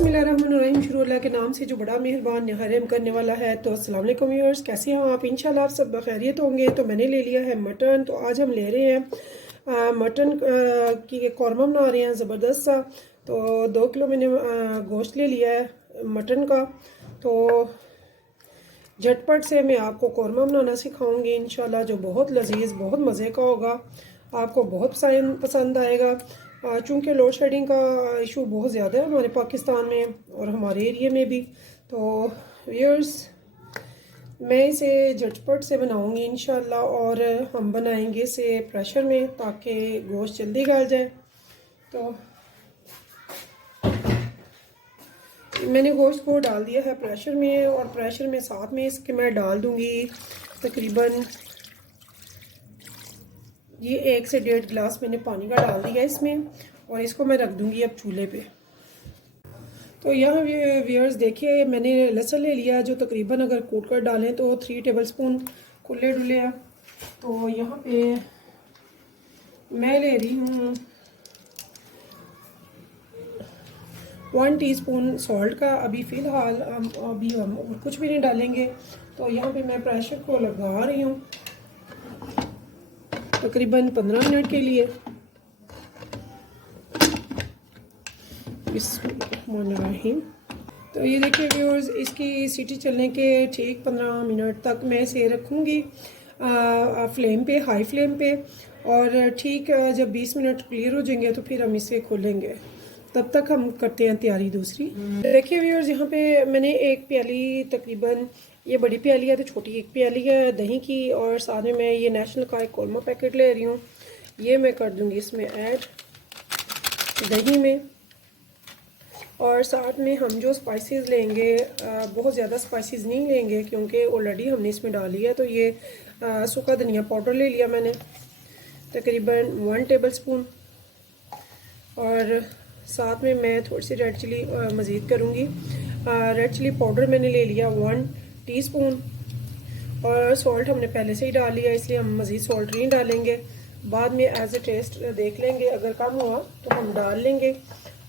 बिस्मिल्लाहिर्रहमानिर्रहीम। शुरू अल्लाह के नाम से जो बड़ा मेहरबान रहम करने वाला है। तो अस्सलाम वालेकुम व्यूअर्स, कैसे हैं आप? इंशाल्लाह आप सब खैरियत होंगे। तो मैंने ले लिया है मटन। तो आज हम ले रहे हैं मटन की कौरमा बना रहे हैं ज़बरदस्त सा। तो 2 किलो मैंने गोश्त ले लिया है मटन का। तो झटपट से मैं आपको कौरमा बनाना सिखाऊंगी इंशाल्लाह, जो बहुत लजीज बहुत मज़े का होगा, आपको बहुत पसंद आएगा। चूँकि लोड शेडिंग का इशू बहुत ज़्यादा है हमारे पाकिस्तान में और हमारे एरिया में भी। तो व्यूअर्स, मैं इसे झटपट से बनाऊंगी इंशाल्लाह, और हम बनाएंगे इसे प्रेशर में ताकि गोश्त जल्दी गल जाए। तो मैंने गोश्त को डाल दिया है प्रेशर में, और प्रेशर में साथ में इसके मैं डाल दूंगी तकरीबन ये 1 से 1.5 गिलास मैंने पानी का डाल दिया इसमें, और इसको मैं रख दूंगी अब चूल्हे पे। तो यहाँ व्यूअर्स देखिए, मैंने लहसुन ले लिया जो तकरीबन अगर कूट कर डालें तो 3 टेबलस्पून खुले डुले हैं। तो यहाँ पे मैं ले रही हूँ 1 टीस्पून सॉल्ट का। अभी फ़िलहाल हम और कुछ भी नहीं डालेंगे। तो यहाँ पे मैं प्रेशर को लगा रही हूँ तकरीबन 15 मिनट के लिए। बिस्मिल्लाहिर्रहमानिर्रहीम। तो ये देखिए व्यूअर्स, इसकी सीटी चलने के ठीक 15 मिनट तक मैं इसे रखूँगी फ्लेम पे, हाई फ्लेम पे। और ठीक जब 20 मिनट क्लियर हो जाएंगे तो फिर हम इसे खोलेंगे। तब तक हम करते हैं तैयारी दूसरी। देखिए व्यूअर्स, यहाँ पे मैंने 1 प्याली तकरीबन, ये बड़ी प्याली है तो छोटी 1 प्याली है दही की, और साथ में मैं ये नेशनल का एक कौरमा पैकेट ले रही हूँ। ये मैं कर दूँगी इसमें ऐड दही में। और साथ में हम जो स्पाइसेस लेंगे, बहुत ज़्यादा स्पाइसेस नहीं लेंगे क्योंकि ऑलरेडी हमने इसमें डाली है। तो ये सूखा धनिया पाउडर ले लिया मैंने तकरीबन 1 टेबलस्पून, और साथ में मैं थोड़ी सी रेड चिली मज़ीद करूँगी। रेड चिली पाउडर मैंने ले लिया 1 टीस्पून, और सॉल्ट हमने पहले से ही डाल लिया, इसलिए हम मज़ीद सॉल्ट नहीं डालेंगे। बाद में एज ए टेस्ट देख लेंगे, अगर कम हुआ तो हम डाल लेंगे।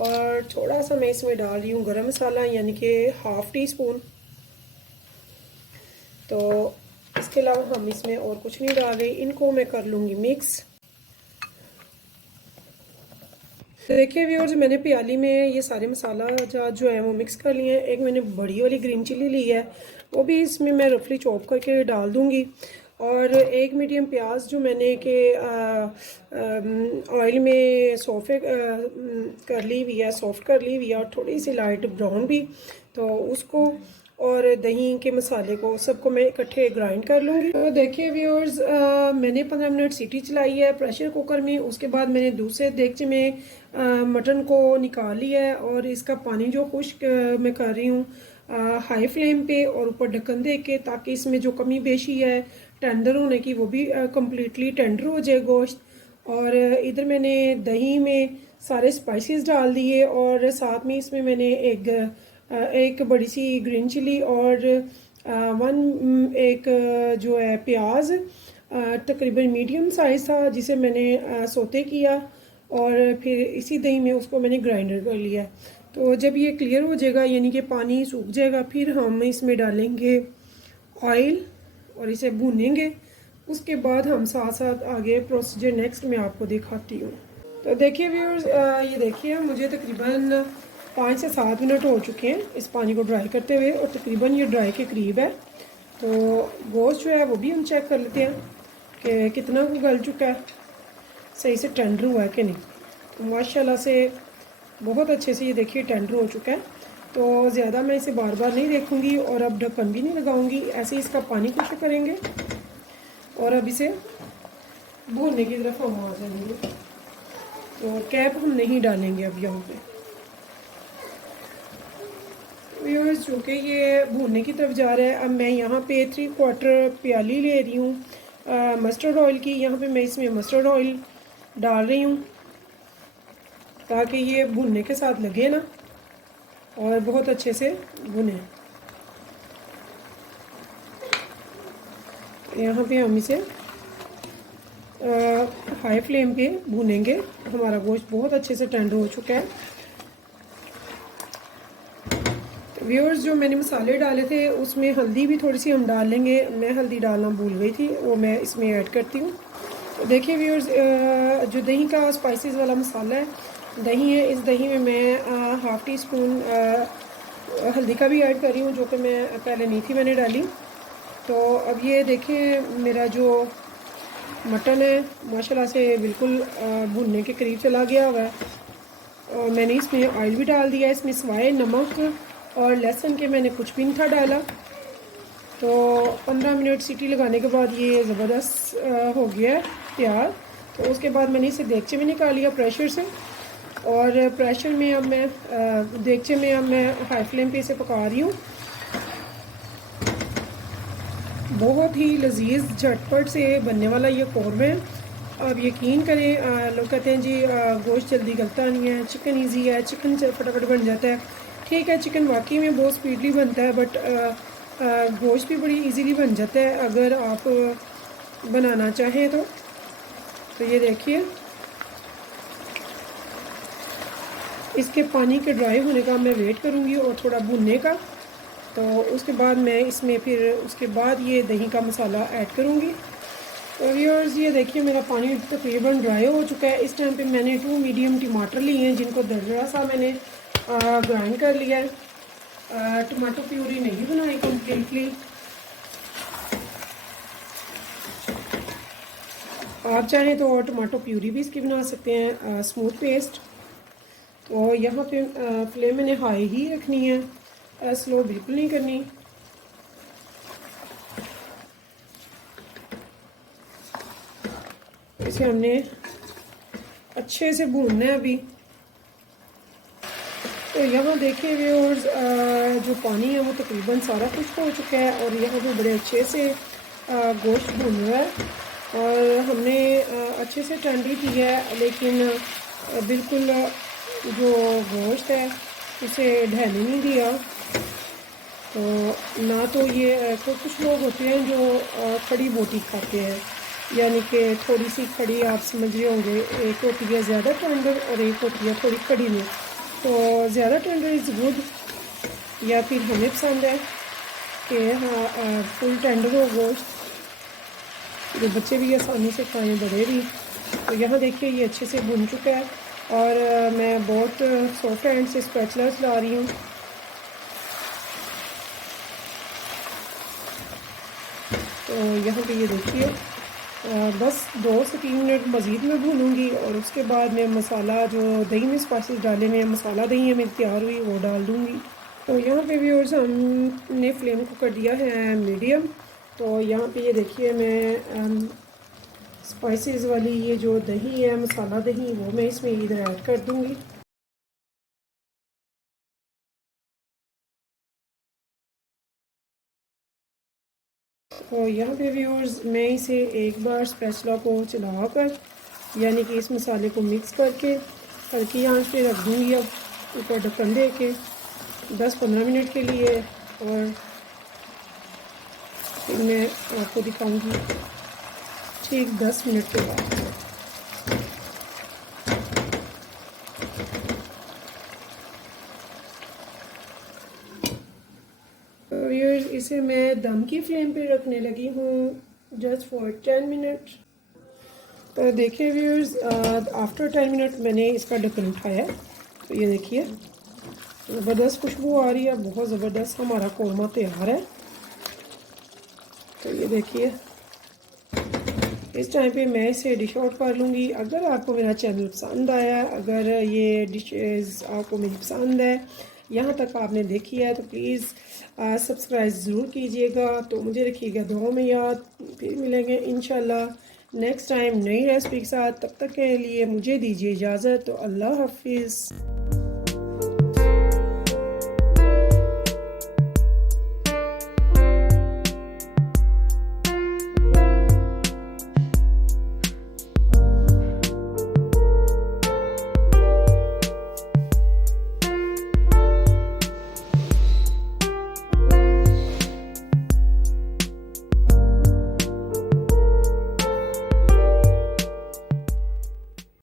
और थोड़ा सा मैं इसमें डाल रही हूँ गरम मसाला, यानी कि 1/2 टीस्पून। तो इसके अलावा हम इसमें और कुछ नहीं डाल रहे। इनको मैं कर लूँगी मिक्स। तो देखिए व्यूअर्स, मैंने प्याली में ये सारे मसाला जो है वो मिक्स कर लिए हैं। एक मैंने बड़ी वाली ग्रीन चिली ली है, वो भी इसमें मैं रफली चॉप करके डाल दूँगी। और एक मीडियम प्याज जो मैंने के ऑयल में कर ली हुई है, सॉफ्ट कर ली हुई है, और थोड़ी सी लाइट ब्राउन भी। तो उसको और दही के मसाले को सबको मैं इकट्ठे ग्राइंड कर लूँगी। तो देखिए व्यूअर्स, मैंने 15 मिनट सीटी चलाई है प्रेशर कुकर में। उसके बाद मैंने दूसरे देगचे में मटन को निकाल लिया है, और इसका पानी जो खुश्क मैं कर रही हूँ हाई फ्लेम पे, और ऊपर ढक्कन दे के, ताकि इसमें जो कमी बेशी है टेंडर होने की वो भी कम्प्लीटली टेंडर हो जाए गोश्त। और इधर मैंने दही में सारे स्पाइसेस डाल दिए, और साथ में इसमें मैंने एक बड़ी सी ग्रीन चिली और एक जो है प्याज तकरीबन मीडियम साइज़ था, जिसे मैंने सोते किया, और फिर इसी दही में उसको मैंने ग्राइंडर कर लिया। तो जब ये क्लियर हो जाएगा, यानी कि पानी सूख जाएगा, फिर हम इसमें डालेंगे ऑयल और इसे भूनेंगे। उसके बाद हम साथ साथ आगे प्रोसीजर नेक्स्ट में आपको दिखाती हूँ। तो देखिए व्यूअर्स, ये देखिए मुझे तकरीबन 5 से 7 मिनट हो चुके हैं इस पानी को ड्राई करते हुए, और तकरीबन ये ड्राई के करीब है। तो गोश्त जो है वो भी हम चेक कर लेते हैं कि कितना गल चुका है, सही से टेंडर हुआ है कि नहीं। तो माशाल्लाह से बहुत अच्छे से ये देखिए टेंडर हो चुका है। तो ज़्यादा मैं इसे बार बार नहीं देखूँगी, और अब ढक्कन भी नहीं लगाऊँगी, ऐसे ही इसका पानी खुश्क करेंगे, और अब इसे भूनने की तरफ हम आ जाएंगे। तो कैप हम नहीं डालेंगे अब यहाँ पे। व्यूअर्स, चूँकि ये भूनने की तरफ जा रहा है, अब मैं यहाँ पे 3/4 प्याली ले रही हूँ मस्टर्ड ऑयल की। यहाँ पे मैं इसमें मस्टर्ड ऑयल डाल रही हूँ ताकि ये भुनने के साथ लगे ना, और बहुत अच्छे से भुने। यहाँ पे हम इसे हाई फ्लेम पे भूनेंगे। हमारा गोश्त बहुत अच्छे से टेंडर हो चुका है। व्यूअर्स, जो मैंने मसाले डाले थे उसमें हल्दी भी थोड़ी सी हम डाल लेंगे। मैं हल्दी डालना भूल गई थी, वो मैं इसमें ऐड करती हूँ। तो देखिए व्यूअर्स, जो दही का स्पाइसेस वाला मसाला है, दही है, इस दही में मैं हाफ़ टी स्पून हल्दी का भी ऐड कर रही हूँ, जो कि मैं पहले नहीं थी, मैंने डाली। तो अब ये देखें, मेरा जो मटन है माशाल्लाह से बिल्कुल भुनने के करीब चला गया हुआ है। और मैंने इसमें ऑयल भी डाल दिया है। इसमें सिवाय नमक और लहसुन के मैंने कुछ भी नहीं था डाला। तो 15 मिनट सीटी लगाने के बाद ये ज़बरदस्त हो गया है तैयार। तो उसके बाद मैंने इसे देगचे में निकाल लिया प्रेशर से, और प्रेशर में अब मैं देगचे में अब मैं हाई फ्लेम पे इसे पका रही हूँ। बहुत ही लजीज झटपट से बनने वाला ये कौरमा है। आप यकीन करें, लोग कहते हैं जी गोश्त जल्दी गलता नहीं है, चिकन इजी है, चिकन फटाफट बन जाता है। ठीक है, चिकन वाकई में बहुत स्पीडली बनता है, बट गोश्त भी बड़ी इजीली बन जाता है अगर आप बनाना चाहें तो ये देखिए, इसके पानी के ड्राई होने का मैं वेट करूँगी और थोड़ा भुनने का। तो उसके बाद मैं इसमें फिर उसके बाद ये दही का मसाला ऐड करूँगी। तो व्यूअर्स, ये देखिए मेरा पानी तकरीबन ड्राई हो चुका है। इस टाइम पे मैंने 2 मीडियम टमाटर लिए हैं, जिनको दरदरा सा मैंने ग्राइंड कर लिया है। टमाटो प्यूरी नहीं बनाई कम्प्लीटली। आप चाहें तो टमाटो प्यूरी भी इसकी बना सकते हैं, स्मूथ पेस्ट। तो यहाँ पे फ्लेम मैंने हाई ही रखनी है, स्लो बिल्कुल नहीं करनी। इसे हमने अच्छे से भूनना है अभी। तो यहाँ देखिए व्यूअर्स, जो पानी है वो तकरीबन सारा खुश्क हो चुका है और यहाँ पे बड़े अच्छे से गोश्त भून रहा है। और हमने अच्छे से टेंडर किया है, लेकिन बिल्कुल जो गोश्त है उसे ढहने नहीं दिया। तो ना तो ये कुछ लोग होते हैं जो खड़ी बोटी खाते हैं, यानी कि थोड़ी सी खड़ी, आप समझ रहे होंगे, एक होती है ज़्यादा टेंडर और एक होती है थोड़ी खड़ी में। तो ज़्यादा टेंडर इज़ गुड, या फिर हमें पसंद है कि हाँ फुल टेंडर हो गोश्त, जो बच्चे भी आसानी से खाएँ, बड़े भी। तो यहाँ देखिए ये अच्छे से भुन चुका है और मैं बहुत सॉफ्ट हैंड से स्पैचुला चला रही हूँ। तो यहाँ पे ये देखिए, बस 2 से 3 मिनट मज़ीद मैं भूनूंगी और उसके बाद मैं मसाला, जो दही में स्पाइसेस डाले में मसाला दही है मेरी तैयार हुई, वो डाल दूँगी। तो यहाँ पे व्यूअर्स, हमने फ्लेम को कर दिया है मीडियम। तो यहाँ पे ये देखिए, मैं स्पाइसेस वाली ये जो दही है, मसाला दही, वो मैं इसमें इधर ऐड कर दूँगी। तो यहाँ पे व्यूअर्स, मैं इसे एक बार स्पैचुला को चलाकर, यानी कि इस मसाले को मिक्स करके हल्की आंच पे रख दूँगी अब ऊपर ढक्कन दे के 10-15 मिनट के लिए, और फिर मैं आपको दिखाऊंगी ठीक 10 मिनट के बाद। तो व्यूअर्स, इसे मैं दम की फ्लेम पे रखने लगी हूँ जस्ट फॉर 10 मिनट। तो देखिए व्यूअर्स, आफ्टर 10 मिनट मैंने इसका ढक्कन उठाया। तो ये देखिए ज़बरदस्त खुशबू आ रही है, बहुत ज़बरदस्त हमारा कौरमा तैयार है। तो ये देखिए, इस टाइम पे मैं इसे डिश आउट कर लूँगी। अगर आपको मेरा चैनल पसंद आया, अगर ये डिशेज़ आपको मेरी पसंद है, यहाँ तक आपने देखी है, तो प्लीज़ सब्सक्राइब ज़रूर कीजिएगा। तो मुझे रखिएगा दुआओं में याद। फिर मिलेंगे इंशाल्लाह नेक्स्ट टाइम नई रेसिपी के साथ। तब तक के लिए मुझे दीजिए इजाज़त। तो अल्लाह हाफिज़।